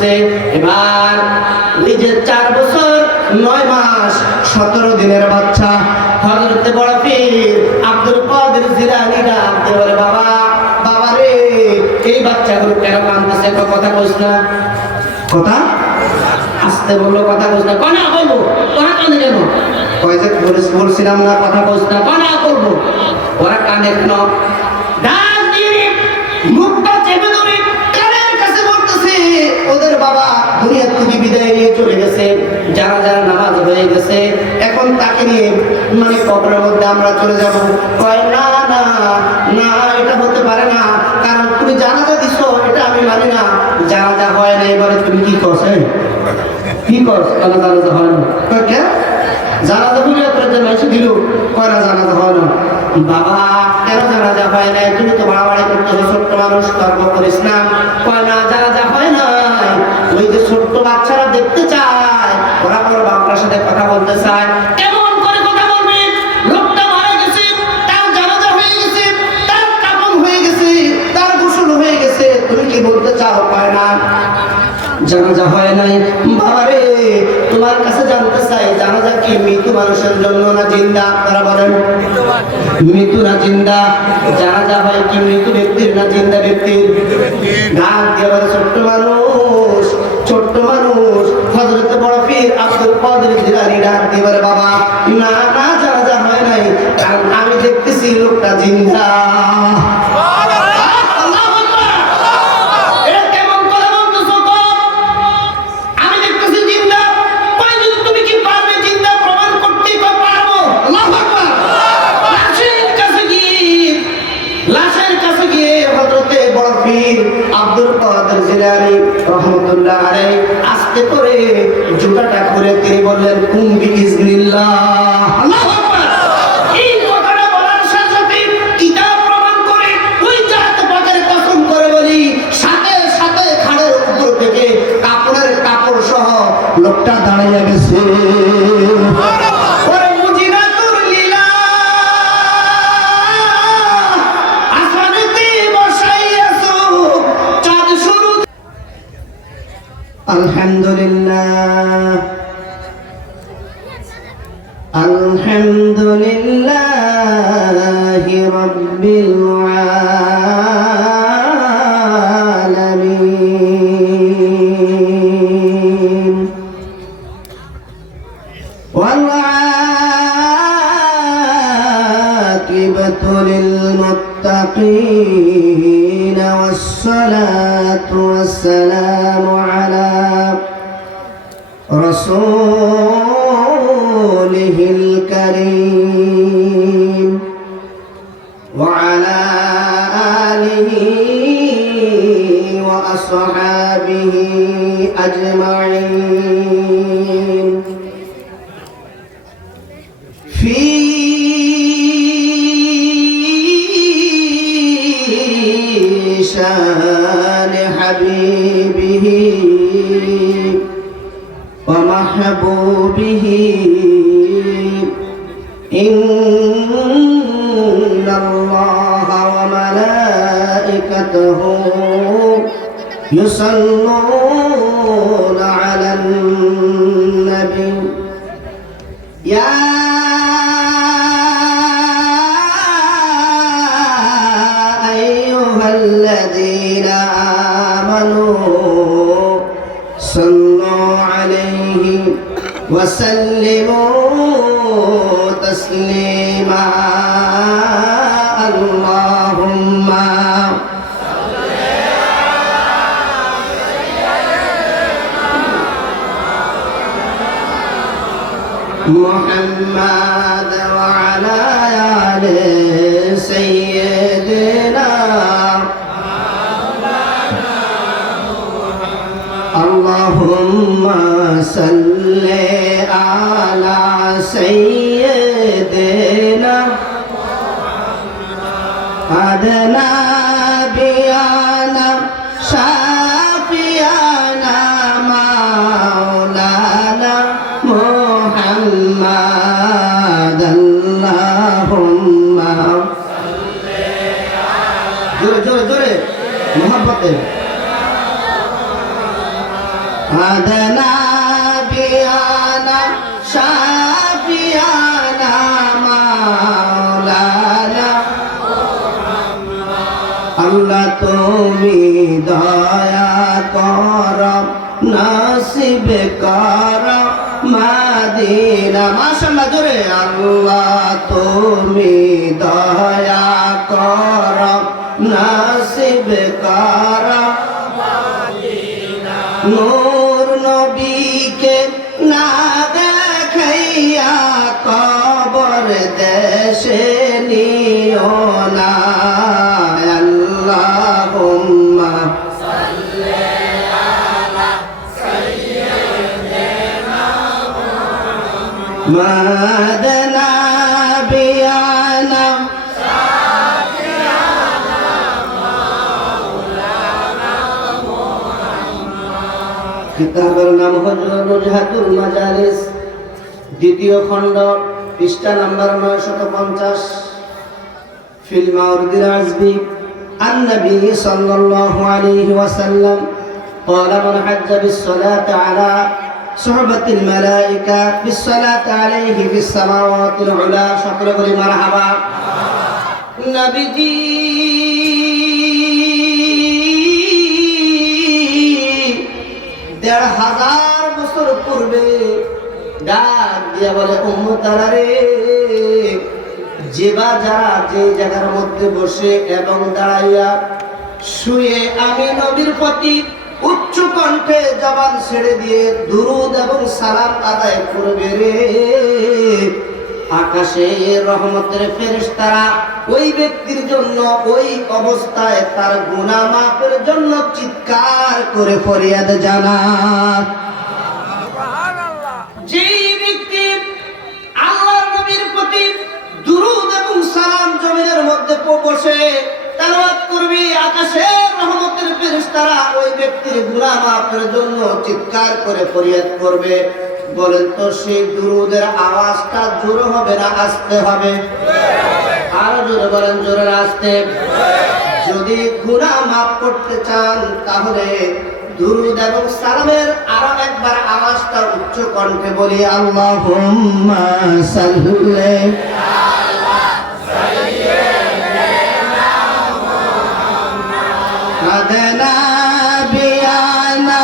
করতেছে। এবার ওই যে 4 বছর 9 মাস 17 দিনের বাচ্চা হযরত বড় পীর আব্দুল কাদের জিলানী ডাকতে বলে, বাবা বাবা রে, এই বাচ্চাগুলো কেন কাঁদতেছে? কথা কইস না, কথা আস্তে বললো, কথা কইস না। কোনা বলবো, কোনা কাঁদে কেন? কয় যে বলছিলাম না কথা কইস না, কোনা করবো। ওরা কাঁদে কেন? ডাক দিয়ে মুখটা চেপে ধরে কানের কাছে বলতেছে, ওদের বাবা দুনিয়া থেকে বিদায় নিয়ে চলে গেছে, যারা যারা নামাজ হয়ে গেছে, এখন তাকে নিয়ে মানে কবরের মধ্যে আমরা চলে যাব। কয় না না না, এটা হতে পারে না, কারণ তুমি জানাজা দিছো, এটা আমি মানি না। জানাজা হয় না। এবারে তুমি কি করছো? কি করছো? জানাজা হয় না। কয় কে? জানাজা বুঝে তোর যে মাইসে দিল, কয় না জানাজা হয় না। বাবা কেন জানাজা হয় না? তুমি তো বাড়াবাড়ি করতেছো, ছোট্ট মানুষ, কর্ম করিস না। কয় না জানাজা হয় না, ওই যে ছোট্ট বাচ্চারা দেখতে চায়, ওরা বড় বাপটার সাথে কথা বলতে চায়। কেমন করে কথা বলবে? লোকটা মারা গেছে, তার জানাজা হয়ে গেছে, তার কাফন হয়ে গেছে, তার গোসল হয়ে গেছে, তুমি কি বলতে চাও? কয় না জানাজা হয় নাই। বাবারে তোমার কাছে জানতে চাই, জানাজা কি মৃত মানুষের জন্য না জিন্দা? আপনারা বলেন, মৃত না জিন্দা? জানাজা হয় কি মৃত ব্যক্তির না জিন্দা ব্যক্তির? ডাক দিয়ে বলে, ছোট্ট মানুষ, ছোট্ট মানুষ। হযরত বড় পীর আব্দুল কাদের জিলানী ডাক দিয়ে বলে, বাবা না না, জানাজা হয় নাই, কারণ আমি দেখতেছি লোকটা জিন্দা। আব্দুল কাদের জিলানী রাহমাতুল্লাহ আলাইহি আস্তে করে জুতাটা খুলে তিনি বললেন, কুম বিইজনিল্লাহ। আল্লাহু আকবার। এই কথাটা বলার সাথে সাথে কিতাব প্রমাণ করে, ওই জাত পাকের কসম করে বলি, সাথে সাথে খাড়ের উপর থেকে কাপড়ের কাপড় সহ লোকটা দাঁড়িয়ে গেছে। আলহামদুলিল্লাহ আলহামদুলিল্লাহি রাব্বিল আলামিন ওয়াল আকিবাতু লিল মুত্তাকিন ওয়াস-সালাতু ওয়াস-সালামু আলা রাসূলিহিল কারীম ওয়া আলা আলিহি ওয়া আসহাবিহি আজমাইন। ফি শান হাবিবিহি ومحبوبه إن الله وملائكته يصلون على النبي يا أيها الذين آمنوا صلوا عليه وسلموا تسليما اللهم محمد وعلى آل سيدنا اللهم صل على سيدنا أدنى بيانا شافيانا مولانا محمد اللهم جوري جوري جوري محبته هدنا بيانا شافيانا مولانا আল্লাহ তুমি দয়া কর নসিব কর মদিনা মাশাআল্লাহ জোরে আল্লাহ তুমি দয়া কর নসিব কর মদিনা নূর নবীকে না দেখাইয়া কবর দেশে নিও না আল্লাহুম্মা সাল্লি আলা সাইয়্যিদিনা মুহাম্মদ নাবিয়ানা শাফিয়ানা মাওলানা মুহাম্মদ কিতাবের নাম হলো নুজহাতুল মাজালিস দ্বিতীয় খণ্ড পৃষ্ঠা নাম্বার 950 ফিল মাওরিদিল আযবি النبي صلى الله عليه وسلم قال من حج بالصلاة على صحبة الملائكة بالصلاة عليه في السماوات العلى شكر لي مرحبا نبيجي দেড় হাজার বছর পূর্বে ডাক দিয়া বলে উম্মতারা রে যেবা যারা যে জায়গার মধ্যে বসে এবং দাঁড়াইয়া শুয়ে আমি নবীর প্রতি উচ্চ কণ্ঠে জবান ছেড়ে দিয়ে দুরূদ এবং সালাম আদায় করবে রে আকাশে রহমতের ফেরেশতারা ওই ব্যক্তির জন্য ওই অবস্থায় তার গুনাহ মাফের জন্য চিৎকার করে ফরিয়াদ জানায় সুবহানাল্লাহ। যেই ব্যক্তি আল্লাহর নবীর প্রতি দুরূদ এবং সালাম জমিনের মধ্যে বসে তেলাওয়াত করবে আকাশের রহমতের ফেরেশতারা ওই ব্যক্তির গুনাহ মাফের জন্য চিৎকার করে ফরিয়াদ করবে। বলেন তো সেই দুরূদের আওয়াজটা জোরে হবে না আস্তে হবে? আর জোরে বলেন, জোরে না আস্তে? যদি গুনাহ মাফ করতে চান তাহলে দুরূদ এবং সালামের আরো একবার আওয়াজটা উচ্চ কণ্ঠে বলি আল্লাহুম্মা সাল্লি আলা সাইয়্যিদিনা মুহাম্মদ নাবিয়ানা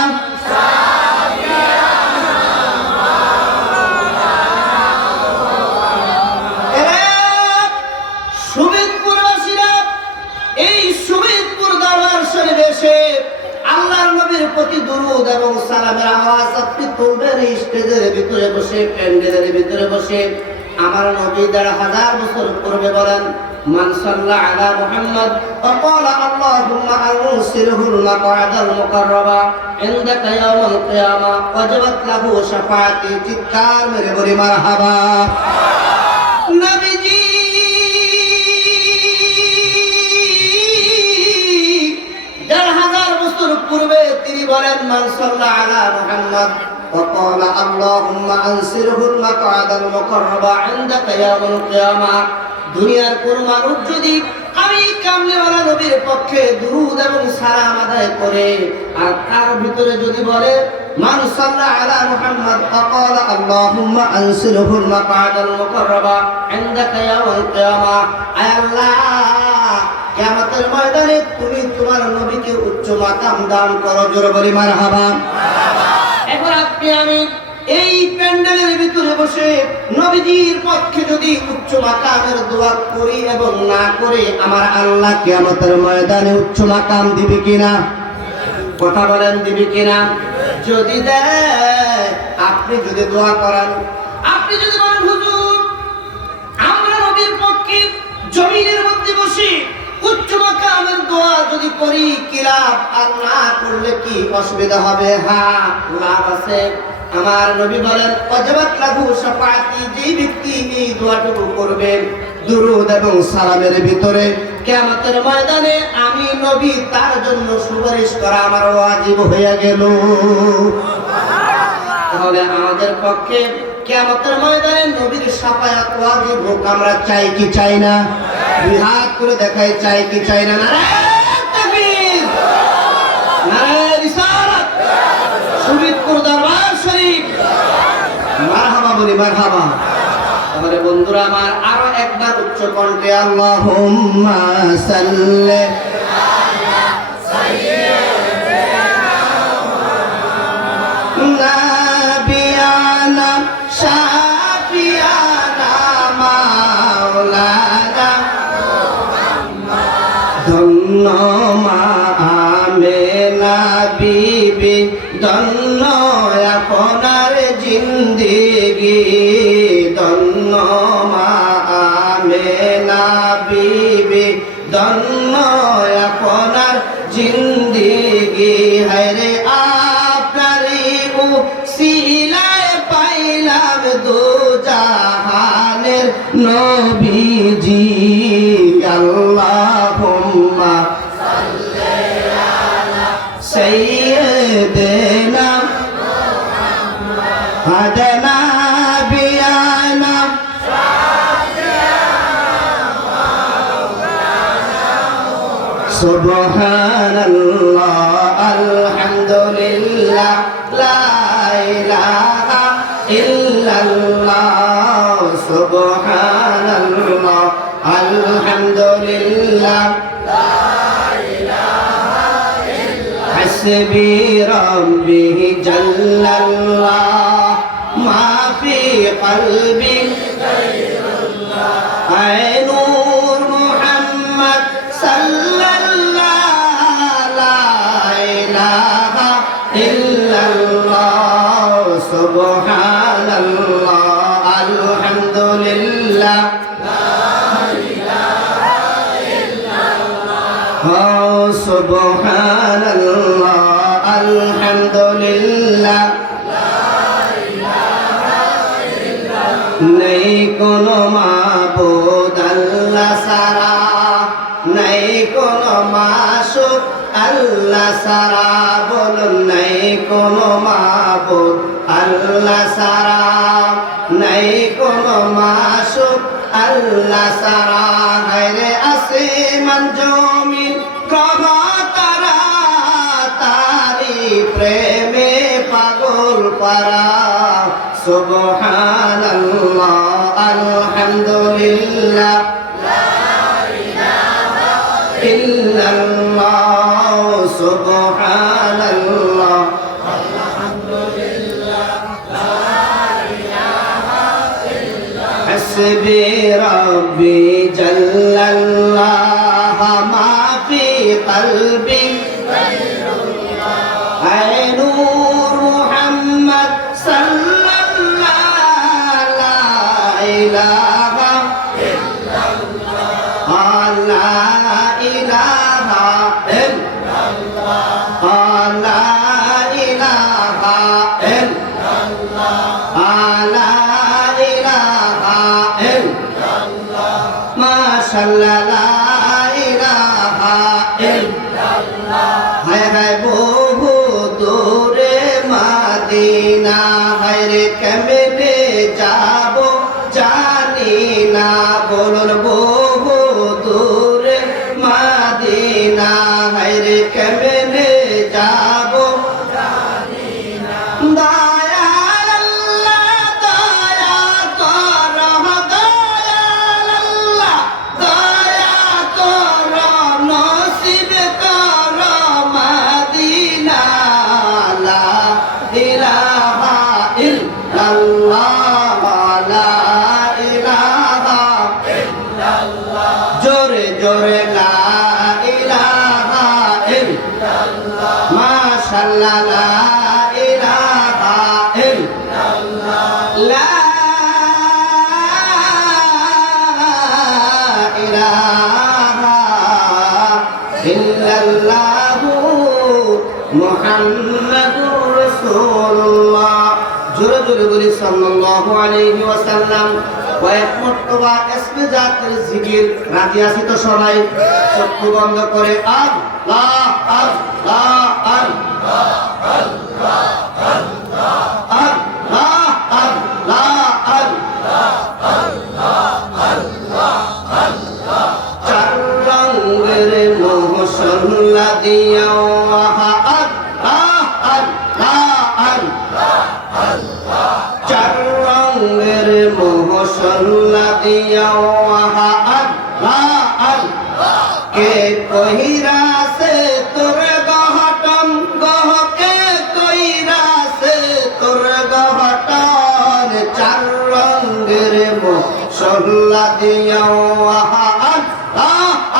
আল্লাহর নবীর প্রতি দুরূদ এবং সালামের আওয়াজ আপনি তুলবেন স্টেজের ভিতরে বসে, প্যান্ডেলের ভিতরে বসে। আমার নবী ১৫০০ বছর পূর্বে বলেন মান সাল্লা আলা মুহাম্মদ ওয়া ক্বালা আল্লাহুম্মা আনসিরহুল মাকআদাল মুকাররাবা ইনদাকা ইয়াউমাল কিয়ামা ওয়াজাবাত লাহু শাফাআতি। চিৎকার মেরে বলি মারহাবা। নবীজি ১৫০০ বছর পূর্বে তিনি বলেন মান সাল্লা আলা মুহাম্মদ ওয়া ক্বালা আল্লাহুম্মা আনসিরহুল মাকআদাল মুকাররাবা ইনদাকা ইয়াউমাল কিয়ামা। দুনিয়ার কোন মানুষ যদি আমি কামলিওয়ালা নবীর পক্ষে দুরূদ এবং সালাম আদায় করে আর তার ভিতরে যদি বলে মান সাল্লা আলা মুহাম্মদ ওয়া ক্বালা আল্লাহুম্মা আনসিরহুল মাকআদাল মুকাররাবা ইনদাকা ইয়াউমাল কিয়ামা, আয় আল্লাহ কিয়ামতের ময়দানে তুমি তোমার নবীকে উচ্চ মাকাম দান করো। জোরে বলি মারহাবা। এখন আপনি আমি এই প্যান্ডেলের ভিতরে বসে নবীজির পক্ষে যদি উচ্চ মাকামের দোয়া করি এবং না করে আমার আল্লাহ কিয়ামতের ময়দানে উচ্চ মাকাম দিবে কিনা? কথা বলেন, দিবে কিনা? যদি দেয়, আপনি যদি দোয়া করেন, আপনি যদি বলেন হুজুর আমরা নবীর পক্ষে জমিনের মধ্যে বসে উচ্চ মাকামের দোয়া যদি করি কি লাভ, আর না করলে কি অসুবিধা হবে? হ্যাঁ, লাভ আছে। আমার নবী বলেন ওয়াজাবাত লাহু শাফাআতি। যে ব্যক্তি এই দোয়াটুকু করবে দুরূদ এবং সালামের ভিতরে, কিয়ামতের ময়দানে আমি নবী তার জন্য সুপারিশ করা আমার ওয়াজিব হয়ে গেল। তাহলে আমাদের পক্ষে কিয়ামতের ময়দানে নবীর শাফায়াত ওয়াজিব হোক, আমরা চাই কি চাই না? দুই হাত করে দেখাই, চাই কি চাই না? নারায়ে তাকবীর, নারায়ে রিসালাত। ঠাকুর দরবার শরীফ মারহাবা বলি মারহাবা। তাহলে বন্ধুরা আমার আরো একবার উচ্চ কণ্ঠে আল্লাহুম্মা সাল্লি আলা সাইয়্যিদিনা নাবিয়ানা শাফিয়ানা মাওলানা ধন্য মা আমেনা বিবি ধন্য আপনার জিন্দেগি ধন্য মা আমেনা বিবি ধন্য আপনার জিন্দেগি হরে আপনারই উসিলায় পাইলাম দু জাহানের নবীজি আল্লাহুম্মা সাল্লি আলা সাইয়্যিদিনা মুহাম্মাদ নাবিয়ানা সুবহানাল্লাহ আলহামদুলিল্লাহ লা ইলাহা ইল্লাল্লাহ সুবহানাল্লাহ আলহামদুলিল্লাহ লা ইলাহা ইল্লাল্লাহ হাসবি রাব্বি জাল্লাল্লাহ মা ফি কলবি গায়রুল্লাহ আয় নূর মুহাম্মদ সাল্লাল্লাহু লা ইলাহা ইল্লাল্লাহ সুবহানাল্লাহ আলহামদুলিল্লাহ সুবহানাল্লাহ আলহামদুলিল্লাহ নেই কোনো মাবুদ আল্লাহ ছাড়া নেই কোনো মাসুক আল্লাহ ছাড়া বলুন নেই কোনো মাবুদ আল্লাহ ছাড়া নেই কোনো মাসুক আল্লাহ ছাড়া হায়রে আসমান জমিন গ্রহ তারা তারি প্রেমে পাগল পারা সুবহানাল্লাহ আলহামদুলিল্লাহ লা ইলাহা ইল্লাল্লাহ সুবহানাল্লাহ আলহামদুলিল্লাহ লা ইলাহা ইল্লাল্লাহ হাসবি রাব্বি জাল্লাল্লাহ মা ফি কলবি গায়রুল্লাহ আয় নূর মুহাম্মদ সাল্লাল্লাহু লা ইলাহা ইল্লাল্লাহ লা ইলাহা ইল্লাল্লাহ লা ইলাহা ইল্লাল্লাহ লা ইলাহা ইল্লাল্লাহ মাশাআল্লাহ লা ইলাহা ইল্লাল্লাহ হায় হায় বহু দূরে মাদিনা হায়রে কেমনে যাব জানি না বলুন বহু দূরে মাদিনা হায়রে কেমনে যাব জানি না দয়াল আল্লাহ দয়া কর দয়াল আল্লাহ দয়া কর নসিব কর মাদিনা লা ইলাহা ইল্লাল্লাহ লা ইলাহা ইল্লাল্লাহ জোরে জোরে লা ইলাহা ইল্লাল্লাহ মাশাআল্লাহ লা ইলাহা ইল্লাল্লাহ লা ইলাহা ইল্লাল্লাহ মুহাম্মাদুর রাসূলুল্লাহ জোরে জোরে বলি সাল্লাল্লাহু আলাইহি ওয়াসাল্লাম কয়েক মর্তবা ইসমে জাতের জিকির রাজি আছি তো সবাই চক্ষু বন্ধ করে আল্লাহ আল্লাহ আল্লাহ আল্লাহ আল্লাহ আল্লাহ আল্লাহ আল্লাহ আল্লাহ চার রঙের মহসল্লা দিয়া আল্লাহ আল্লাহ আল্লাহ दिया अल्लाह अल्लाह के कोहिरा से तुर गहटम गह के कोहिरा से तुर गहटन चार रंगेर मसल्ला दिया अल्लाह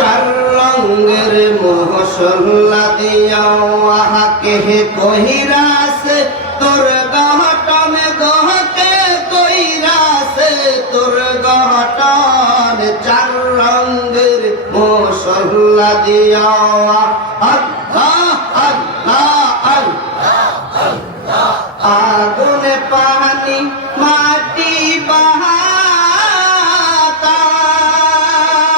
चार रंगेर मसल्ला दिया के कोहिरा से तुर गहटन गह के कोहिरा से तुर गहटन चार रंगेर मसल्ला दिया अल्लाह अल्लाह अल्लाह आगुन पानी माटी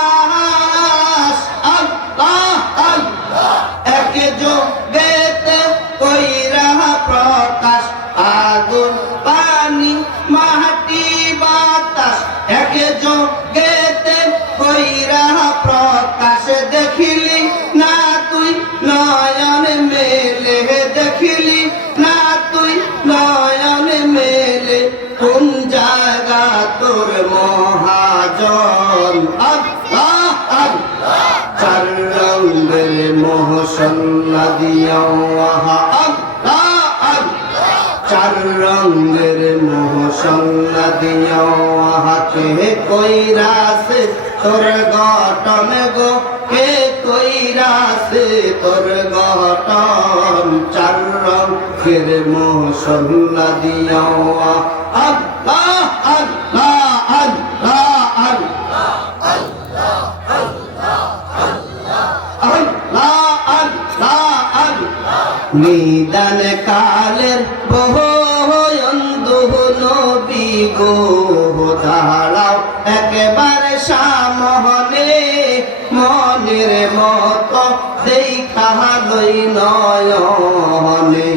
बहातास अल्लाह अल्लाह एक जो गेते कोई रहा प्रकाश आगुन पानी माटी बातास एक जो गेते कोई रहा प्रकाश देखिली ना तुई नयन मेले देखिली ना तुई नयन मेले কোন জায়গা তোর মহাজন আল্লাহ আল্লাহ চার রঙের মহসল্লা দিয়া আল্লাহ আল্লাহ চার রঙের মহসল্লা দিয়া কে কইরা সে তোর গঠন গো কে কইরা সে তোর গঠন চার রঙের মহসল্লা দিয়া আল্লাহ আল্লাহ আল্লাহ আল্লাহ আল্লাহ আল্লাহ নিদান কালের বহয়ন্দু নবী গো দাঁড়াও একেবারে সামনে মনের মতো দেখা লই নয়নে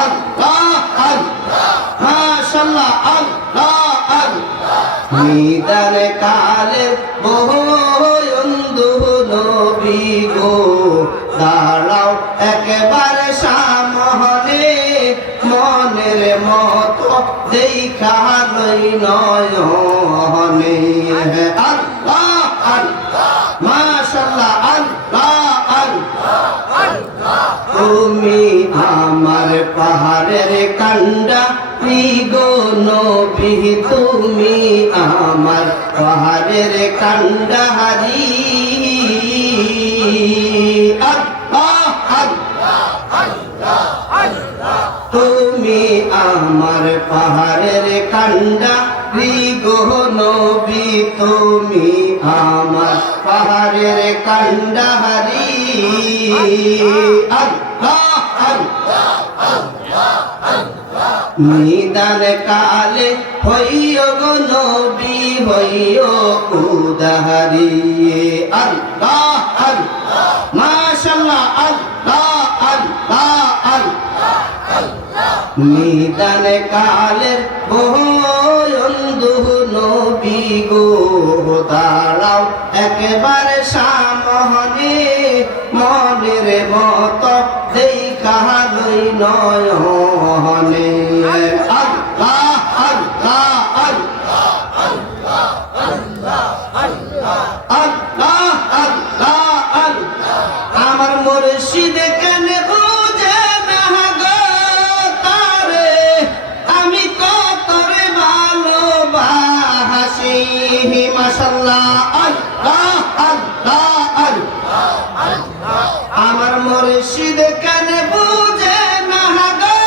আল্লাহ আল্লাহ মাশাআল্লাহ আল্লাহ আল্লাহ নিদান কালের বহয়ন্দু নবী গো দাঁড়াও একেবারে সামনে মনের মতো দেখা লই নয়নে আল্লাহ আল্লাহ মাশাআল্লাহ আল্লাহ আল্লাহ তুমি আমার পাহাড়ের কান্ডা গো নবী তুমি আমার পাহাড়ের কান্ডা হারি তুমি আমার পাহাড়ের কান্ডা গো নবী তুমি আমার পাহাড়ের কান্ডা হারি আল্লাহ আল্লাহ নিদান কালে হইও গো নবী হইও উদাহারি আল্লাহ আল্লাহ মাশাআল্লাহ আল্লাহ আল্লাহ আল্লাহ নিদান কালের বহয়ন্দু নবী গো দাঁড়াও একেবারে সামনে মনের মতো দেখা লই নয়নে আল্লাহ আল্লাহ আল্লাহ আল্লাহ আল্লাহ আল্লাহ আমার মুর্শিদ কেন বুঝে না গো তারে আমি কতরে ভালোবাসি মাশাআল্লাহ আল্লাহ আল্লাহ আল্লাহ আমার মুর্শিদ কেন বুঝে না গো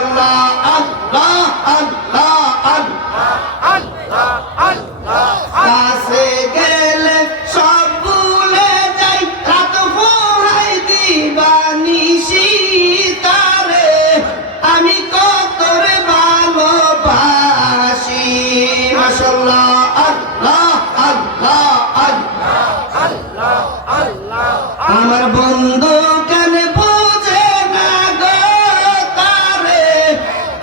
মাশাআল্লাহ আল্লাহ আল্লাহ আল্লাহ কাছে গেলে সব ভুলে যাই রাত পোহাই দিবানিশি তারে আমি কতরে ভালোবাসি মাশাআল্লাহ আল্লাহ আল্লাহ আল্লাহ আমার বন্ধু কেন বোঝে না গো তারে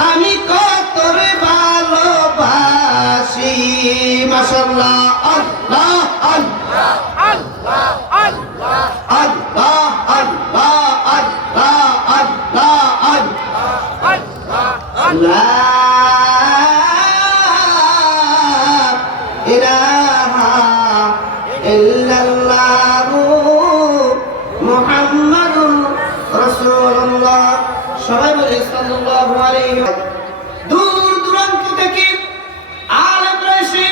আমি কতরে ভালোবাসি মাশাআল্লাহ আল্লাহ আল্লাহ আল্লাহ আল্লাহ আল্লাহ আল্লাহ আল্লাহ আল্লাহ লা ইলাহা ইল্লাল্লাহু মুহাম্মাদুর রাসূলুল্লাহ সবাই বলে সাল্লাল্লাহু আলাইহি দূর দূরান্ত থেকে আলেমরা এসে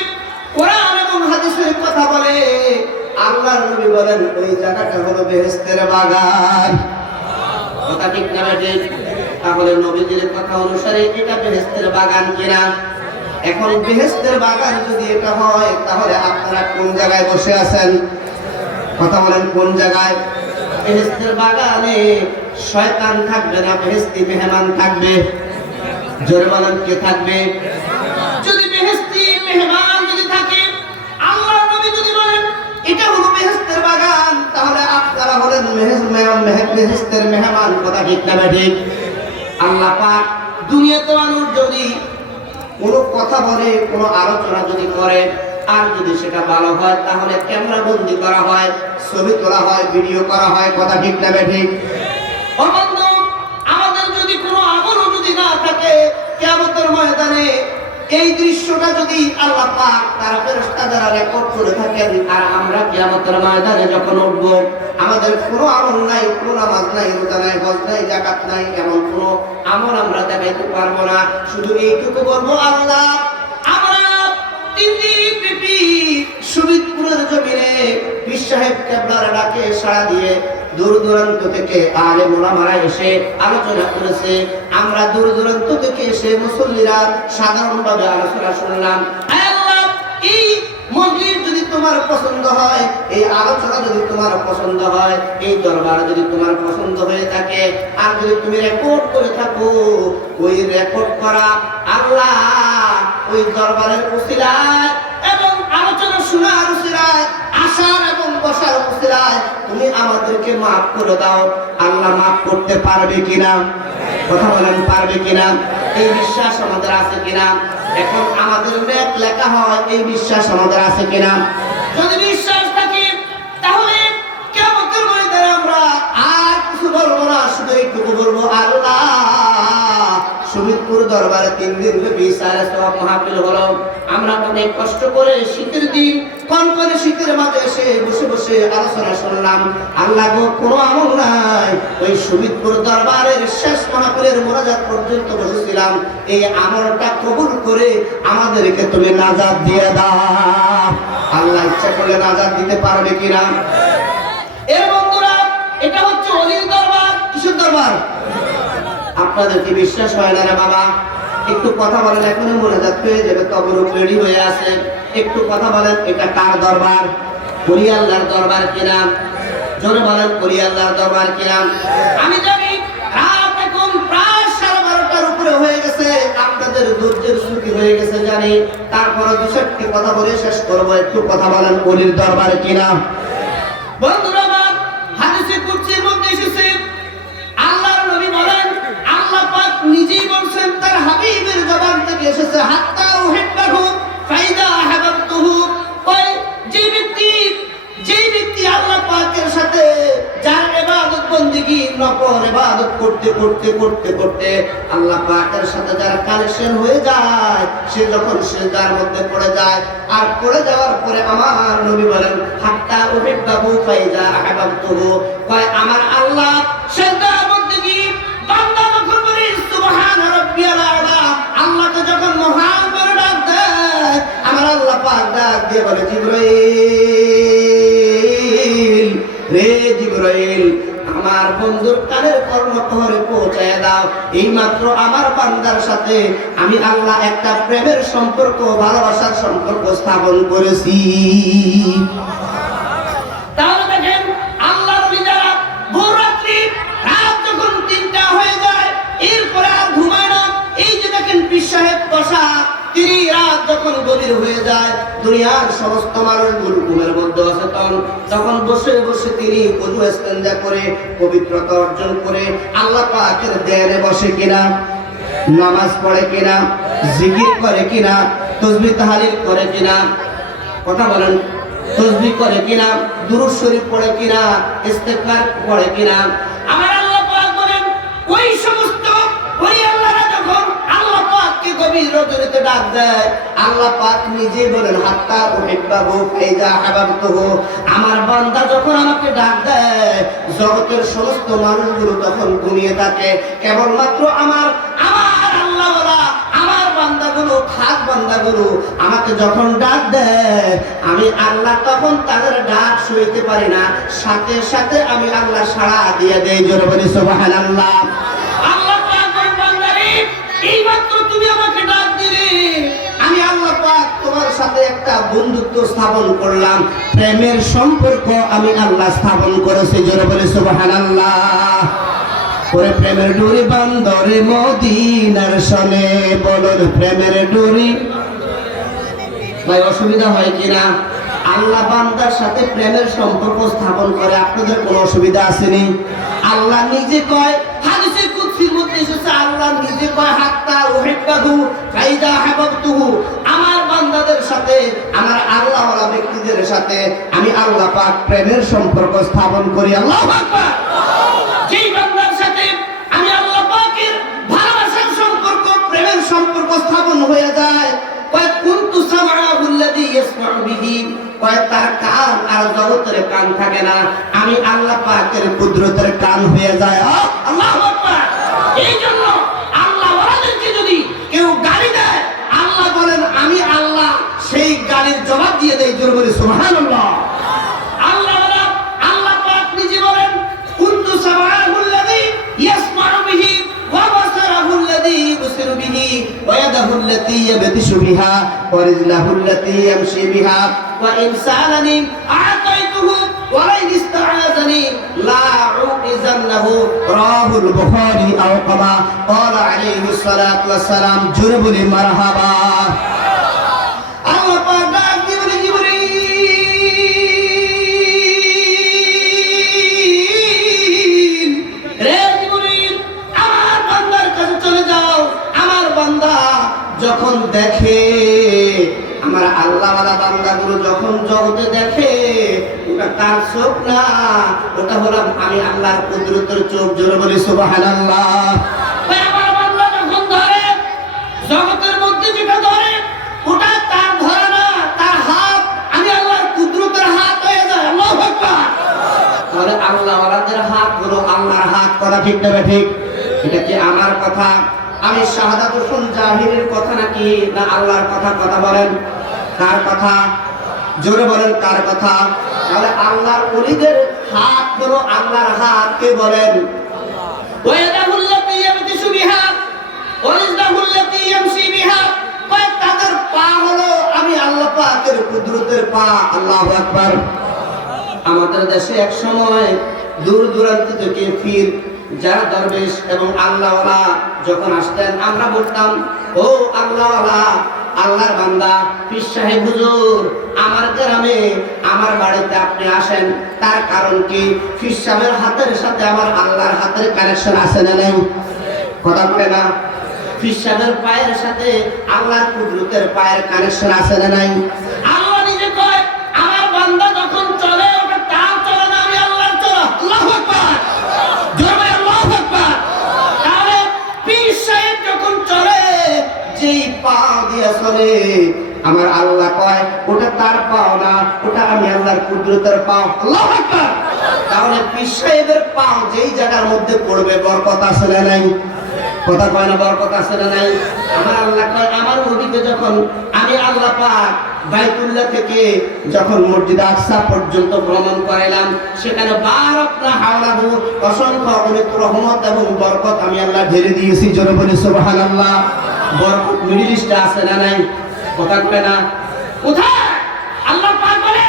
কোরআন এবং হাদিসের কথা বলে আল্লাহর নবী বলেন ওই জায়গাটা হলো বেহেশতের বাগান কথা ঠিক না ঠিক তাহলে নবীজির কথা অনুসারে এটা বেহেশতের বাগান কিনা এখন বেহেশতের বাগান যদি এটা হয় তাহলে আপনারা কোন জায়গায় বসে আছেন কথা বলেন কোন জায়গায় বেহেশতের বাগানে শয়তান থাকবে না বেহেশতি মেহমান থাকবে জোরে বলেন কে থাকবে যদি বেহেশতি মেহমান যদি থাকে আল্লাহর নবী যদি বলেন এটা হলো বেহেশতের বাগান তাহলে আপনারা হলেন বেহেশতের মেহমান কথা ঠিক না ঠিক আল্লাহ পাক দুনিয়াতে মানুষ যদি কোনো কথা বলে কোনো আলোচনা যদি করে আর যদি সেটা ভালো হয় তাহলে ক্যামেরা বন্দী করা হয় ছবি তোলা হয় ভিডিও করা হয় কথা ঠিক না ঠিক ও বন্ধু আমাদের যদি কোনো আমলও যদি না থাকে কিয়ামতের ময়দানে এই দৃশ্যটা যদি আল্লাহ পাক তার ফেরেশতা দ্বারা রেকর্ড করে থাকেন আর আমরা কিয়ামতের ময়দানে যখন উঠব আমাদের কোনো আমল নাই কোনো নামাজ নাই রোজা নাই হজ নাই যাকাত নাই এমন কোনো আমল আমরা দেখাইতে পারবো না শুধু এইটুকু বলবো আল্লাহ আমরা 3 দিন ব্যাপী সুবিদপুরের জমিনে পীর সাহেব কেবলার ডাকে সাড়া দিয়ে দূর দূরান্ত থেকে আলেম ওলামারা এসে আলোচনা করেছে আমরা দূর দূরান্ত থেকে এসে মুসল্লিরা সাধারণভাবে আলোচনা শুনলাম আল্লাহ এই মজলিস যদি তোমার পছন্দ হয় এই আলোচনা যদি তোমার পছন্দ হয় এই দরবার যদি তোমার পছন্দ হয়ে থাকে আর যদি তুমি রেকর্ড করে থাকো ওই রেকর্ড করা আল্লাহ ওই দরবারের উসিলায় এবং আলোচনা শোনার উসিলায় আসার এবং বসার উসিলায় তুমি আমাদেরকে maaf করে দাও আল্লাহ maaf করতে পারবে কিনা কথা বলেন পারবে কিনা এই বিশ্বাস আমাদের আছে কিনা এখন আমাদের নেক লেখা হয় এই বিশ্বাস আমাদের আছে কিনা যদি বিশ্বাস থাকে তাহলে কিয়ামতের ময়দানে আমরা আর কিছু বলবো না শুধু এইটুকু বলবো আল্লাহ সুবিদপুর দরবারে 3 দিন ব্যাপী সারা সওয়াব মাহফিল হলো আমরা অনেক কষ্ট করে শীতের দিন কনকনে শীতের মাঝে এসে বসে বসে আলোচনা শুনলাম আল্লাহ গো কোনো আমল নাই ওই সুবিদপুর দরবারের শেষ মাহফিলের মোনাজাত পর্যন্ত বসেছিলাম এই আমলটা কবুল করে আমাদেরকে তুমি নাজাত দিয়ে দাও আল্লাহ ইচ্ছা করলে নাজাত দিতে পারবে কিনা এর বন্ধুরা এটা হচ্ছে ওলির দরবার কিসের দরবার আপনাদের কি বিশ্বাস হয় না রে বাবা একটু কথা বলেন এখনই মোনাজাত হয়ে যাবে তবরুক রেডি হয়ে আছে একটু কথা বলেন এটা কার দরবার ওলি আল্লাহর দরবার কিনা জোরে বলেন ওলি আল্লাহর দরবার কিনা আমি জানি রাত এখন প্রায় 12:30টার উপরে হয়ে গেছে আপনাদের ধৈর্যের ছুটি হয়ে গেছে জানি তারপরে 2-4টি কথা বলে শেষ করব একটু কথা বলেন ওলির দরবার কিনা বন্ধুরা আমার হাদিসে কুদসির মধ্যে এসেছে আল্লাহর নবী বলেন আল্লাহ পাক নিজেই বলেন তার হাবিবের জবান থেকে এসেছে হাত্তা উহিব্বাহু ফাইদা আহাবাতুহু ওই যে ব্যক্তি আল্লাহ পাকের সাথে যার ইবাদত বندگی নফল ইবাদত করতে করতে করতে করতে আল্লাহ পাকের সাথে যার কানেকশন হয়ে যায় সে যখন সিজদার মধ্যে পড়ে যায় আর পড়ে যাওয়ার পরে আমার নবী বলেন হাত্তা উহিব্বাহু ফাইদা আহাবাতুহু কয় আমার আল্লাহ সিজদার বندگی বান্দা যখন বলে সুবহান রাব্বিয়াল আলা আল্লাহকে যখন মহান করে ডাক দেয় আমার আল্লাহ পাক ডাক দিয়ে বলে জিবরাইল রে জিবরাইল আমার আমার বন্ধুর কানের কর্ণকুহরে পৌঁছায় দাও। এই মাত্র আমার বান্দার সাথে আমি আল্লাহ একটা প্রেমের সম্পর্ক, ভালোবাসার সম্পর্ক স্থাপন করেছি। তাহলে দেখেন আল্লাহর নবী যারা ভোর রাত্রি রাত যখন 3টা হয়ে যায় এরপরে আর ঘুমায় না। এই যে দেখেন পীর সাহেব বসা, তিনি রাত যখন গভীর হয়ে যায়, দুনিয়ার সমস্ত মানুষগুলো ঘুমের মধ্যে অচেতন, তখন বসে বসে তিনি ওযু ইস্তেঞ্জা করে পবিত্রতা অর্জন করে আল্লাহ পাকের ধ্যানে বসে কিনা, নামাজ পড়ে কিনা, জিকির করে কিনা, তাসবিহ তাহলিল করে কিনা, কথা বলেন, তাসবিহ করে কিনা, দুরূদ শরীফ পড়ে কিনা, ইস্তিগফার পড়ে কিনা। আমার আল্লাহ পাক বলেন ওই সমস্ত ওই আল্লাহরা যখন আল্লাহ পাককে গভীর রজনীতে ডাক দেয়, আল্লাহ পাক নিজে বলেন হাত্তা উহিব্বাহু ফাইজা হাবাবতুহু, আমার বান্দা যখন আমাকে ডাক দেয় জগতের সমস্ত মানুষগুলো তখন ঘুমিয়ে থাকে, কেবলমাত্র আমার আল্লাহওয়ালা আমার বান্দাগুলো, খাস বান্দাগুলো আমাকে যখন ডাক দেয় আমি আল্লাহ তখন তাদের ডাক সইতে পারি না, সাথে সাথে আমি আল্লাহ সাড়া দিয়ে দেই। জোরে বলি সুবহানাল্লাহ। আল্লাহ পাক বলেন বান্দারে এইমাত্র তুমি আমাকে ডাক দিলে, আমি আল্লাহ পাক তোমার সাথে একটা বন্ধুত্ব স্থাপন করলাম, প্রেমের সম্পর্ক আমি আল্লাহ স্থাপন করেছি। জোরে বলি সুবহানাল্লাহ। ওরে প্রেমের ডুরি বান্দরে মদিনার সনে, বলুন প্রেমের ডুরি। ভাই অসুবিধা হয় কিনা? আল্লাহ বান্দার সাথে প্রেমের সম্পর্ক স্থাপন করে, আপনাদের কোনো অসুবিধা আসেনি? আল্লাহ নিজে কয়, হাদিসে কুদসির মধ্যে এসেছে, আল্লাহ নিজে কয় হাত্তা উহিব্বাহু ফাইজা হাবাবতুহু, আমার বান্দাদের সাথে, আমার আল্লাহওয়ালা ব্যক্তিদের সাথে আমি আল্লাহ পাক প্রেমের সম্পর্ক স্থাপন করি। আল্লাহু আকবার। যেই বান্দার সাথে আমি আল্লাহ পাকের ভালোবাসার সম্পর্ক, প্রেমের সম্পর্ক স্থাপন হয়ে যায়, কয় কুনতু সামাউল্লাযী ইয়াসমাউ বিহি, কয় তার কান আর জগতের কান থাকে না, আমি আল্লাহ পাকের কুদরতের কান হয়ে যায়। আল্লাহু আকবার। এই জন্য আল্লাহ ওয়ালাদেরকে যদি কেউ গালি দেয়, আল্লাহ বলেন আমি আল্লাহ সেই গালির জবাব দিয়ে দেই। জোরে বলি সুবহানাল্লাহ। আল্লাহ পাক নিজে বলেন কুনতু সামাউল্লাযী ইয়াসমাউ বিহি ওয়া বাসারুল্লাযী ইবসিরু বিহি ওয়া ইয়াদুল্লাতী ইয়াবতিশু বিহা ওয়া রিজলুল্লাতী ইয়ামশি বিহা ওয়া ইন সালানি আতাইতুহু ওয়া ইন ইসতাআযানি লা উইযান্নাহু। রাহুল বুখারী আও কামা ক্বালা আলাইহিস সালাতু ওয়াস সালাম। জোরে বলি মারহাবা। আল্লাহ পাক ডাক দিয়ে বলে জিবরিল, রে জিবরিল আমার বান্দার কাছে চলে যাও। আমার বান্দা যখন দেখে, আমার আল্লাহওয়ালা বান্দাগুলো যখন জগতে দেখে, ওটা তার চোখ না, ওটা হলাম আমি আল্লাহর কুদরতের চোখ। জোরে বলি সুবহানাল্লাহ। আমার বান্দা যখন ধরে জগতের মধ্যে যেটা ধরে ওটা তার ধরে না, তার হাত আমি আল্লাহর কুদরতের হাত হয়ে যায়। আল্লাহু আকবার। তাহলে আল্লাহওয়ালাদের হাত হলো আল্লাহর হাত, কথা ঠিক না ঠিক? এটা কি আমার কথা? আমি শাহাদাতুল জাহিরের কথা নাকি না আল্লাহর কথা? কথা বলেন কার কথা? জোরে বলেন কার কথা? তাহলে আল্লাহর ওলিদের হাত হলো আল্লাহর হাত। কে বলেন? ওয়া ইয়াদুল্লাতী ইয়াবতিশু বিহা ওয়া রিজলুল্লাতী ইয়ামশি বিহা, কয় তাদের পা হলো আমি আল্লাহ পাকের কুদরতের পা। আল্লাহু আকবার। আমাদের দেশে এক সময় দূর দূরান্ত থেকে পীর, যারা দরবেশ এবং আল্লাহওয়ালা যখন আসতেন, আমরা বলতাম ও আল্লাহওয়ালা, আল্লাহর বান্দা পীর সাহেব হুজুর, আমার গ্রামে আমার বাড়িতে আপনি আসেন, তার কারণ কি? পীর সাহেবের হাতের সাথে আমার আল্লাহর হাতের কানেকশন আছে না নেই? কথা বলে না? পীর সাহেবের পায়ের সাথে আল্লাহর কুদরতের পায়ের কানেকশন আছে না নাই? আল্লাহ নিজে কয় আমার বান্দা যখন চলে ওটা তার চলে না, আমি আল্লাহর চলা। আল্লাহু আকবার। জোরে আল্লাহু আকবার। তাহলে পীর সাহেব যখন চলে, যেই পা দিয়ে চলে, আমার আল্লাহ কয় ওটা তার পাও না, ওটা আমি আল্লাহর কুদরতের পাও। আল্লাহু আকবার। তাহলে পীর সাহেবের পাও যেই জায়গার মধ্যে পড়বে বরকত আছে না নাই? কথা কয় না বরকত আছে না নাই? আমার আল্লাহ কয় আমার নবীকে যখন আমি আল্লাহ পাক বাইতুল্লাহ থেকে যখন মসজিদ আকসা পর্যন্ত ভ্রমণ করাইলাম, সেখানে বারাকনা হাওলাহু অসংখ্য অগণিত রহমত এবং বরকত আমি আল্লাহ ঢেলে দিয়েছি। জোরে বলি সুবহানাল্লাহ। বরকত মিডল ইস্টে আছে না নাই? কথা কয় না? কোথায়? আল্লাহ পাক বলে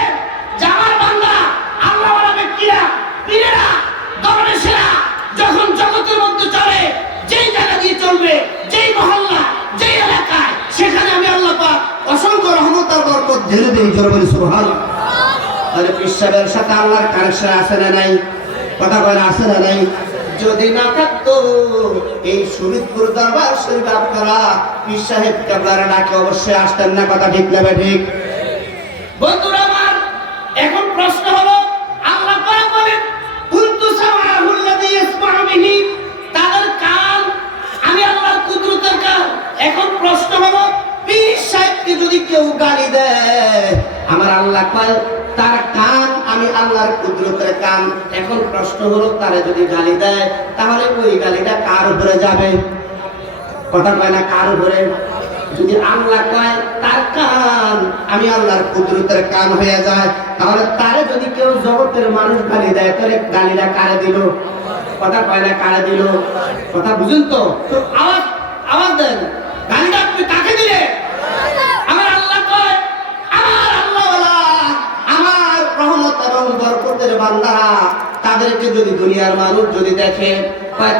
যে আমার বান্দা আল্লাহওয়ালা ব্যক্তিরা, পীরেরা, দরবেশেরা যখন জগতের মধ্যে চলে, যেই জায়গা দিয়ে চলবে, যেই মহল্লা, যেই এলাকায়, সেখানে আমি আল্লাহ পাক অসংখ্য রহমত আর বরকত ঢেলে দেই। জোরে বলি সুবহানাল্লাহ। তাহলে পীর সাহেবের সাথে আল্লাহর কানেকশন আছে না নাই? কথা কয় না, আছে না নাই? যদি না থাকতো এই শরীয়তপুর দরবার শরীফ আপনারা পীর সাহেব কেবলার ডাকে অবশ্যই আসতেন না। কথা ঠিক না ঠিক? বন্ধুরা আমার, এখন প্রশ্ন হলো, আল্লাহ পাক বলেন কুনতু সামাহুল্লাযী ইয়াসমাউ বিহি, তাদের কান আমি আল্লাহর কুদরতের কান। এখন প্রশ্ন হলো, পীর সাহেবকে যদি কেউ গালি দেয়, আমার আল্লাহ কয় তার কান আমি আল্লাহর কুদরতের কান। এখন প্রশ্ন হলো, তারে যদি গালি দেয় তাহলে ওই গালিটা কার উপরে যাবে? কথা কয় না, কার উপরে? যদি আল্লাহ কয় তার কান আমি আল্লাহর কুদরতের কান হয়ে যায়, তাহলে তারে যদি কেউ জগতের মানুষ গালি দেয়, তাহলে গালিটা কারে দিল? কথা কয় না, কারে দিল? কথা বুঝুন তো? তো আওয়াজ দেন, গালিটা আপনি কাকে দিলে? আমার আল্লাহ কয় আমার আল্লাহওয়ালা, আমার রহমত এবং বরকতের বান্দারা, তাদেরকে যদি দুনিয়ার মানুষ যদি দেখে,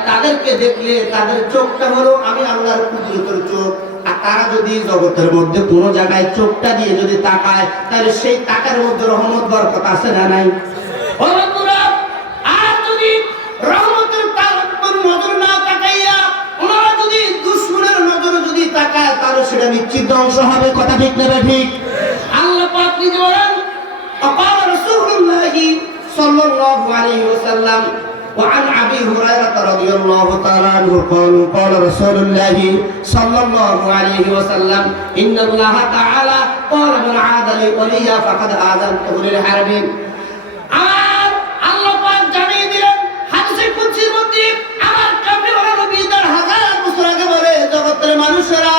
তাদেরকে দেখলে তাদের চোখটা হলো আমি আল্লাহর কুদরতের চোখ। আর তারা যদি জগতের মধ্যে কোনো জায়গায় চোখটা দিয়ে যদি তাকায়, তাহলে সেই তাকার মধ্যে রহমত বরকত আছে না নাই? ও বন্ধুরা, আর যদি রহমতের নজর না তাকাইয়া ওনারা যদি দুশমনের নজরে যদি তাকায়, তাহলে সেটা নিশ্চিত ধ্বংস হবে। কথা ঠিক না ঠিক? আল্লাহ পাক নিজে বলেন وقال رسول الله صلى الله عليه وسلم وعن أبي هريرة رضي الله تعالى عنه قال رسول الله صلى الله عليه وسلم إن الله تعالى قال من عاد لي وليا فقد آذنته للحرب। আর আল্লাহ পাক জানিয়ে দিলেন হাদিসে কুদসির মধ্যে, আমার কামলিওয়ালা নবী 1000 বছর আগে বলে, জগতের মানুষেরা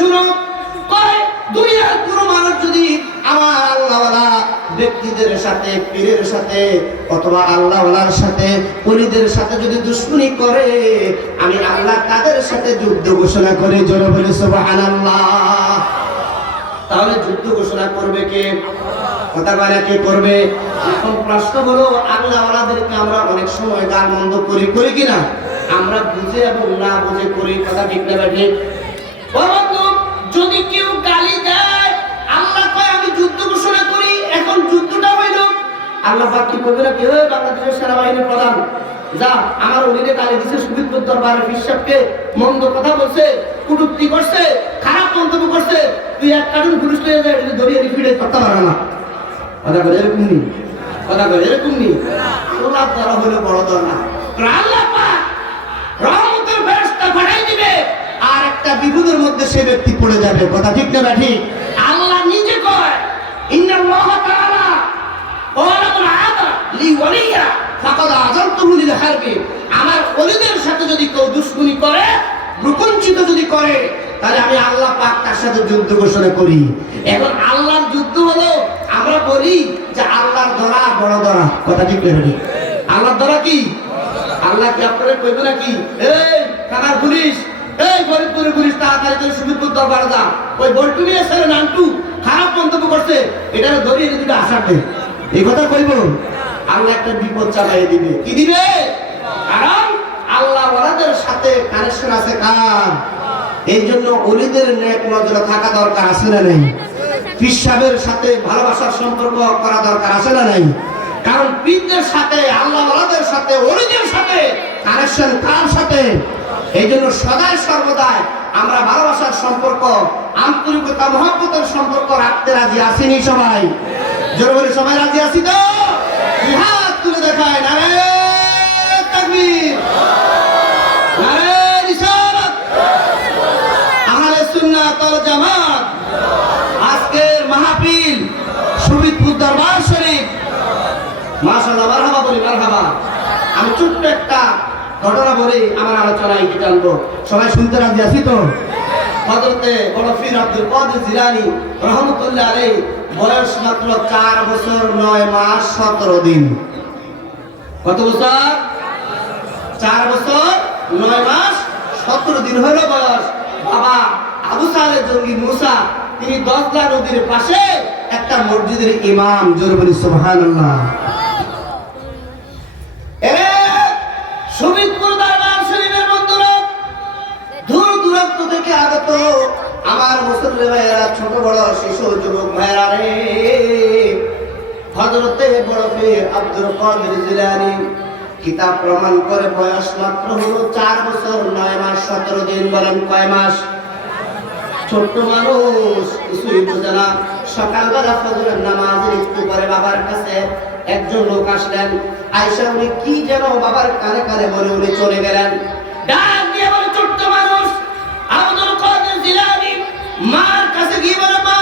শুনো, কয় দুনিয়ার কোনো মানুষ যদি আমার আল্লাহওয়ালা ব্যক্তিদের সাথে, পীরের সাথে অথবা আল্লাহওয়ালার সাথে, ওলিদের সাথে যদি দুশমনি করে, আমি আল্লাহ তাদের সাথে যুদ্ধ ঘোষণা করে। জোরে বলে সুবহানাল্লাহ। তাহলে যুদ্ধ ঘোষণা করবে কে? কথা বলে কে করবে? এখন প্রশ্ন হলো, আল্লাহওয়ালাদেরকে আমরা অনেক সময় গাল মন্দ করি কিনা? আমরা বুঝে এবং না বুঝে করি। কথা ঠিক না ঠিক? যদি কেউ গালি দেয়, আল্লাহ কয় আমি যুদ্ধ ঘোষণা করি। এখন যুদ্ধটা হইল, আল্লাহ পাক কি করবে না? কেউ বাংলাদেশের সেনাবাহিনীর প্রধান যা আমার ওলিরে গালি দিছে, শহীদপুর দরবারের পীর সাহেবকে মন্দ কথা বলছে, কটূক্তি করছে, খারাপ মন্তব্য করছে, তুই এক কার্টুন পুলিশ লয়ে যায়, এটা ধরিয়ে ফিরে করতে পারে না। কথা বলে এরকম নি? কথা বলে এরকম নি? আল্লাহ দ্বারা হলো বড় দরনা। আল্লাহ পাক রহমতের ফেরেশতা পাঠাই দিবে, আর একটা বিপদের মধ্যে সে ব্যক্তি পড়ে যাবে। কথা ঠিক না ঠিক? আল্লাহ নিজে কয় ইন্নাল্লাহ তাআলা ক্বালা মান আদা লি ওয়ালিয়া ফাকাদ আযানতুহু লিল হারবি। আমার ওলিদের সাথে যদি কেউ দুশমনি করে, প্রকঞ্চিত যদি করে, তাহলে আমি আল্লাহ পাক তার সাথে যুদ্ধ ঘোষণা করি। এখন আল্লাহর যুদ্ধ হলো, আমরা বলি যে আল্লাহর ধরা বড় ধরা। কথা ঠিক না ঠিক? আল্লাহর ধরা কি? আল্লাহ কি আপনারা কইবে নাকি এই থানার পুলিশ, এই ফরিদপুরের পুলিশ তাড়াতাড়ি করে শহীদপুর দরবারে যা, ওই বল্টু নিয়ে ছেলে নান্টু খারাপ মন্তব্য করছে, এটা ধরিয়ে দিবে আসাতে? এই কথা কইব? আল্লাহ একটা বিপদ চালাইয়ে দিবে। কি দিবে? কারণ আল্লাহ ওয়ালাদের সাথে কানেকশন আছে কার? এই জন্য ওলিদের নেক নজরে থাকা দরকার আছে না নাই? পীর সাহেবের সাথে ভালোবাসার সম্পর্ক করা দরকার আছে না নাই? কারণ পীরদের সাথে, আল্লাহ ওয়ালাদের সাথে, ওলিদের সাথে কানেকশন কার সাথে? এই জন্য সদাই সর্বদাই আমরা ভালোবাসার সম্পর্ক, আন্তরিকতা, মহব্বতের সম্পর্ক রাখতে রাজি আসিনি সবাই? জোরে বলে সবাই রাজি আছি তো? হাত তুলে দেখায় নারে তাকবীর, নারে রিসালাত, আহলে সুন্নাত ওয়াল জামাত। আজকের মাহফিল শহীদপুর দরবার শরীফ, মাশাআল্লাহ, মারহাবা বলি মারহাবা। আমি ছোট্ট একটা ঘটনা বলে আমার আলোচনায় টানবো। সবাই শুনতে রাজি আছি তো? হযরতে বড় পীর আব্দুল কাদের জিলানী রহমাতুল্লাহ আলাইহি বয়স মাত্র 4 বছর 9 মাস 17 দিন। কত বছর? 4 বছর 9 মাস 17 দিন হলো বয়স। বাবা আবু সালেহ জঙ্গি মুসা তিনি দজলা নদীর পাশে একটা মসজিদের ইমাম। জোরে বলি সুবহানাল্লাহ। এরে শমীদপুর দরবার শরীফের বন্ধুরা, দূর দূরান্ত থেকে আগত আমার মুসল্লি ভাইয়েরা, ছোট বড় শিশু যুবক ভাইয়েরা রে, হযরতে বড় পীর আব্দুল কাদের জিলানী কিতাব প্রমাণ করে বয়স মাত্র হলো 4 বছর 9 মাস 17 দিন। বলেন কয় মাস? ছোট্ট মানুষ, কিছুই বোঝে না। সকালবেলা ফজরের নামাজের একটু পরে বাবার কাছে একজন লোক আসলেন। আয়েশা উনি কি যেন বাবার কানে কানে বলে উনি চলে গেলেন। ডাক দিয়ে বলে, ছোট্ট মানুষ আব্দুল কাদের জিলানী মার কাছে গিয়ে বলে, মা,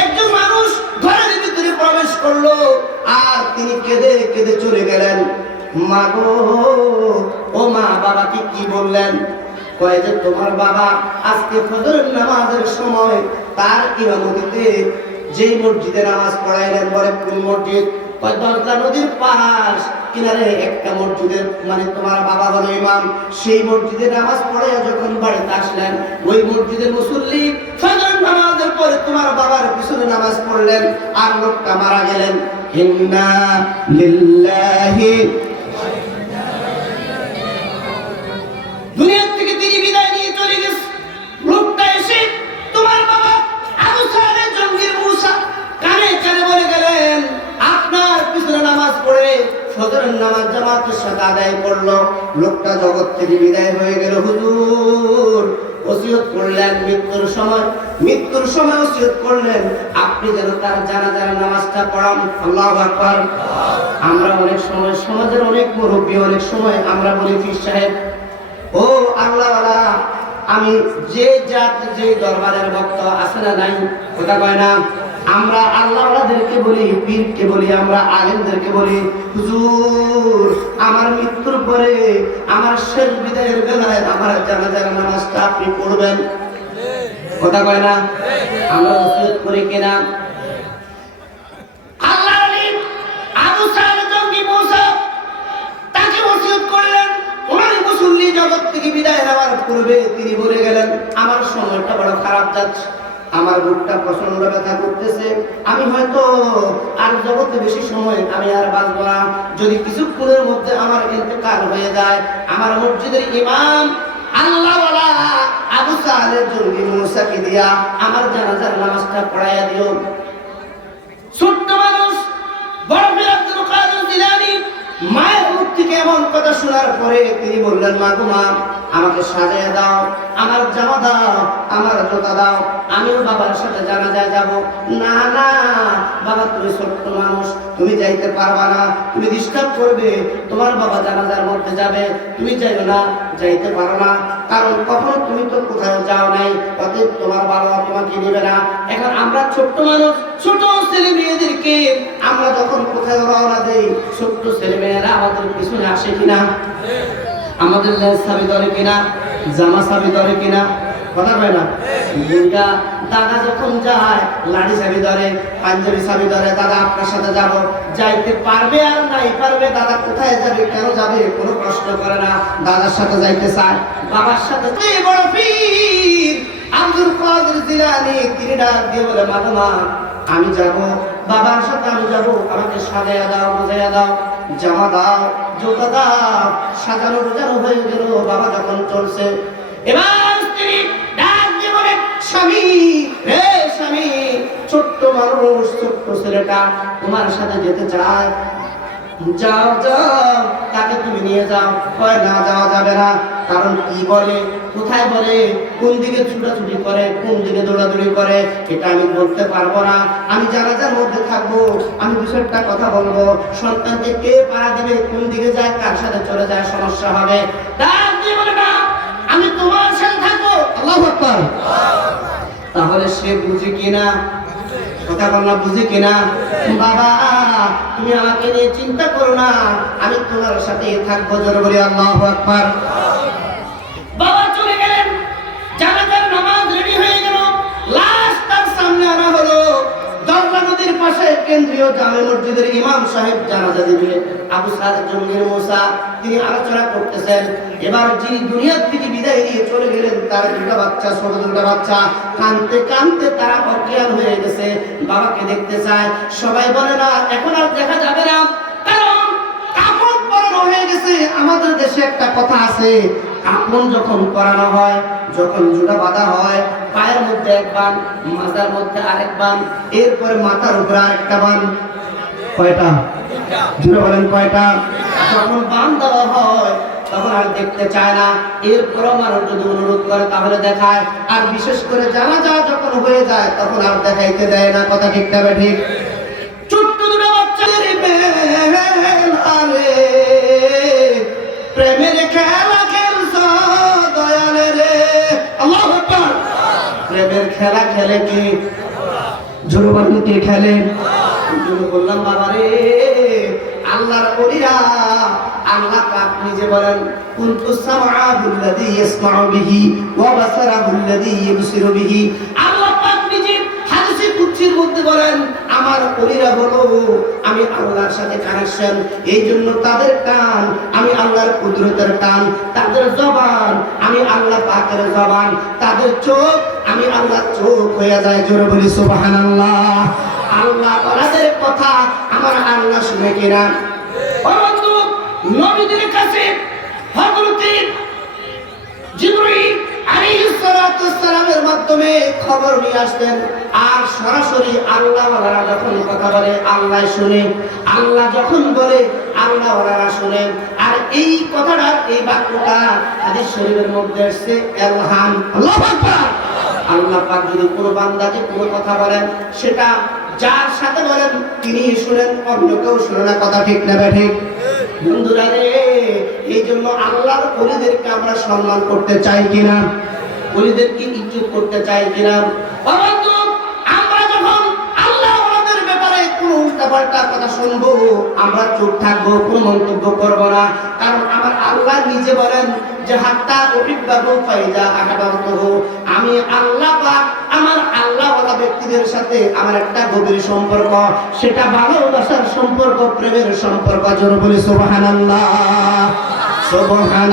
একজন মানুষ ঘরের ভিতরে প্রবেশ করলো আর তিনি কেঁদে কেঁদে চলে গেলেন। মা গো, ও মা, বাবাকে কি বললেন? কয় যে তোমার বাবা আজকে ফজরের নামাজের সময় তার ইমামতিতে যেই মসজিদে নামাজ পড়াইলেন। বলে কোন মসজিদ? কয় দজলা নদীর পাশ কিনারে একটা মসজিদের, মানে তোমার বাবা হলো ইমাম, সেই মসজিদে নামাজ পড়ে যখন বাড়িতে আসলেন, ওই মসজিদের মুসল্লি ফজর নামাজের পরে তোমার বাবার পিছনে নামাজ পড়লেন আর লোকটা মারা গেলেন। ইন্না লিল্লাহি, দুনিয়া থেকে তিনি বিদায় নিয়ে চলে গেছে। লোকটা এসে তোমার বাবা আবু সালেহ জঙ্গির মুসা কানে কানে বলে গেলেন, আপনার পিছনে নামাজ পড়ে ফজরের নামাজ জামাতের সাথে আদায় করলো। লোকটা জগৎ থেকে বিদায় হয়ে গেল। হুজুর ওসিয়ত করলেন মৃত্যুর সময় ওসিয়ত করলেন আপনি যেন তার জানাজার নামাজটা পড়ান। আল্লাহু আকবার। আমরা অনেক সময় সমাজের অনেক মুরব্বী, অনেক সময় আমরা বলি, পীর সাহেব, ও আল্লাহওয়ালা, আমি যে জাত যে দরবারের ভক্ত আছে না নাই, কথা কয় না, আমরা আল্লাহওয়ালাদেরকে বলি, পীরকে বলি, আমরা আলেমদেরকে বলি, হুজুর আমার মৃত্যুর পরে আমার শেষ বিদায়ের বেলায় আমার জানাজার নামাজটা আপনি পড়বেন। কথা কয় না? আমরা ওসিয়ত করি কিনা? আল্লাহ আলিম আবু সালেহ জঙ্গি মুসা তাকে ওসিয়ত করলেন। ওনার মুসল্লি জগৎ থেকে বিদায় নেওয়ার পূর্বে তিনি বলে গেলেন, আমার সময়টা বড় খারাপ যাচ্ছে, আমার বুকটা প্রচন্ড ব্যথা করতেছে, আমি হয়তো আর জগতে বেশি সময় আমি আর বাঁচব না। যদি কিছুক্ষণের মধ্যে আমার ইন্তেকাল হয়ে যায়, আমার মসজিদের ইমাম আল্লাহওয়ালা আবু সালেহ জঙ্গি মুসাকে দিয়া আমার জানাজার নামাজটা পড়াইয়া দিও। ছোট্ট মানুষ বড় পীর আব্দুল কাদের জিলানী মায়ের মুখ থেকে এমন কথা শোনার পরে তিনি বললেন, মা গো মা, আমাকে সাজিয়ে দাও, আমার জামা দাও, আমার জুতা দাও, আমিও বাবার সাথে জানাজায় যাব। না না বাবা, তুমি ছোট্ট মানুষ, তুমি যাইতে পারবা না, তুমি ডিস্টার্ব করবে, তোমার বাবা জানাজার মধ্যে যাবে, তুমি যাইও না, যাইতে পারো না, কারণ কখনো তুমি তো কোথাও যাও নাই, অতএব তোমার বাবা তোমাকে নেবে না। এখন আমরা ছোট্ট মানুষ, ছোট ছেলে মেয়েদেরকে আমরা যখন কোথাও রওনা দেই, ছোট্ট ছেলে মেয়েরা আমাদের পিছনে আসে কিনা? আমাদের লেজ সাবি ধরে কিনা? জামা সাবি ধরে কিনা? কথা কয় না? বুড়িটা দাদা যখন যায় লাঠি সাবি ধরে, পাঞ্জাবি সাবি ধরে, দাদা আপনার সাথে যাব। যাইতে পারবে আর নাই পারবে, দাদা কোথায় যাবে, কেন যাবে, কোনো প্রশ্ন করে না, দাদার সাথে যাইতে চায়, বাবার সাথে। বড় পীর আব্দুল কাদের জিলানী তিনি ডাক দিয়ে বলে, মা গো মা, আমি যাব, বাবার সাথে আমি যাব, আমাকে সাজাইয়া দাও, বুঝাইয়া দাও, জামা দাও, জুতা দাও। সাজানো বোঝানো হয়ে গেল। বাবা যখন চলছে, এবার স্ত্রী ডাক দিয়ে বলে, স্বামী রে স্বামী, ছোট্ট মানুষ, ছোট্ট ছেলেটা তোমার সাথে যেতে চায়, যাও যাও, তাকে তুমি নিয়ে যাও। কয় না, যাওয়া যাবে না। কারণ কি বলে, কোথায় বলে, কোন দিকে ছুটাছুটি করে, কোন দিকে দৌড়াদৌড়ি করে, এটা আমি বলতে পারবো না। আমি জানাজার মধ্যে থাকবো, আমি বিষয়টা কথা বলবো, সন্তানকে কে পাড়া দিবে, কোন দিকে যায়, কার সাথে চলে যায়, সমস্যা হবে। ডাক দিয়ে বলে, না আমি তোমার সাথে থাকবো। আল্লাহু আকবার। তাহলে সে বুঝে কিনা? কথা বলনা বুঝি কিনা? বাবা তুমি আমাকে নিয়ে চিন্তা করো না, আমি তোমার সাথে থাকবো। জোরে বলি আল্লাহু আকবার। বাবা চলে গেলেন, জানাজার নামাজ রেডি হয়ে গেল, লাশ তার সামনে আনা হলো। দরজা নদীর পাশে কেন্দ্রীয় জামে মসজিদের ইমাম সাহেব জানাজা দিবে। আবু সাদ জঙ্গির মুসা তিনি আলোচনা করতেছেন। এবার যিনি দুনিয়ার থেকে বিদায় নিয়ে চলে গেলেন তার দুটো বাচ্চা, ছোট দুটো বাচ্চা কাঁদতে কাঁদতে তারা অজ্ঞান হয়ে গেছে, বাবাকে দেখতে চায়। সবাই বলে না এখন আর দেখা যাবে না, কারণ কাফন পরানো হয়ে গেছে। আমাদের দেশে একটা কথা আছে, কাফন যখন পরানো হয়, যখন জোড়া বাঁধা হয়, পায়ের মধ্যে এক বান, মাথার মধ্যে আরেক বান, এরপরে মাথার উপরে আরেকটা বান। কয়টা? জোরে বলেন কয়টা? যখন বান দেওয়া হয় তখন আর দেখতে চায় না। এরপরও মানুষ যদি অনুরোধ করে তাহলে দেখায়, আর বিশেষ করে জানাজা যখন হয়ে যায় তখন আর দেখাইতে দেয় না। কথা ঠিক না ঠিক? ছোট্ট দুটো বাচ্চাদের বেলালে প্রেমের খেলা খেলছো দয়ালে রে। আল্লাহু আকবার। প্রেমের খেলা খেলে কি? জোরে বলেন কে খেলে? বললাম বাবা রে, আল্লাহর ওলিরা, আল্লাহ পাক নিজে বলেন কুনতু সামআহুল্লাযী ইয়াসমাউ বিহি ওয়া বাসারাহুল্লাযী ইবসিরু বিহি। আল্লাহ পাক নিজে হাদিসে কুদসির মধ্যে বলেন আমার ওলিরা হলো আমি আল্লাহর সাথে কানেকশন, এইজন্য তাদের কান আমি আল্লাহর কুদরতের কান, তাদের জবান আমি আল্লাহ পাকের জবান, তাদের চোখ আমি আল্লাহর চোখ হয়ে যায়। জোরে বলি সুবহানাল্লাহ। আল্লাহ ওনাদের কথা আমার আল্লাহ শুনে কিনা? বন্ধু নবীদের কাছে হযরত জিবরীল আলাইহিস সালাতু ওয়াস সালামের মাধ্যমে খবর নিয়ে আসতেন, আর সরাসরি আল্লাহ ওয়ালারা যখন কথা বলে আল্লাহ শুনে, আল্লাহ যখন বলে আল্লাহ ওয়ালারা শুনে। আর এই কথাটা, এই বাক্যটা হাদিস শরীফের মধ্যে আসছে ইলহাম। আল্লাহু আকবার। আল্লাহ পাক যদি কোনো বান্দাকে কোনো কথা বলেন, সেটা যার সাথে বলেন তিনি শুনেন, অন্য কেউ শুনে না। কথা ঠিক না ঠিক? বন্ধুরা রে, এই জন্য আল্লাহর ওলিদেরকে আমরা সম্মান করতে চাই কিনা? ওলিদেরকে ইজ্জত করতে চাই কিনা? বন্ধু আমরা যখন আল্লাহ ওনাদের ব্যাপারে কোনো উল্টাপাল্টা কথা শুনবো, আমরা চুপ থাকবো, কোনো মন্তব্য করবো না। কারণ আমার আল্লাহ নিজে বলেন যে হাত্তা উহিব্বাহু ফাইদা আহাবাতুহু, আমি আল্লাহ পাক আমার আল্লাহ ওয়ালা ব্যক্তিদের সাথে আমার একটা গভীর সম্পর্ক, সেটা ভালোবাসার সম্পর্ক, প্রেমের সম্পর্ক। জোরে বলি সুবহানাল্লাহ। সুবহান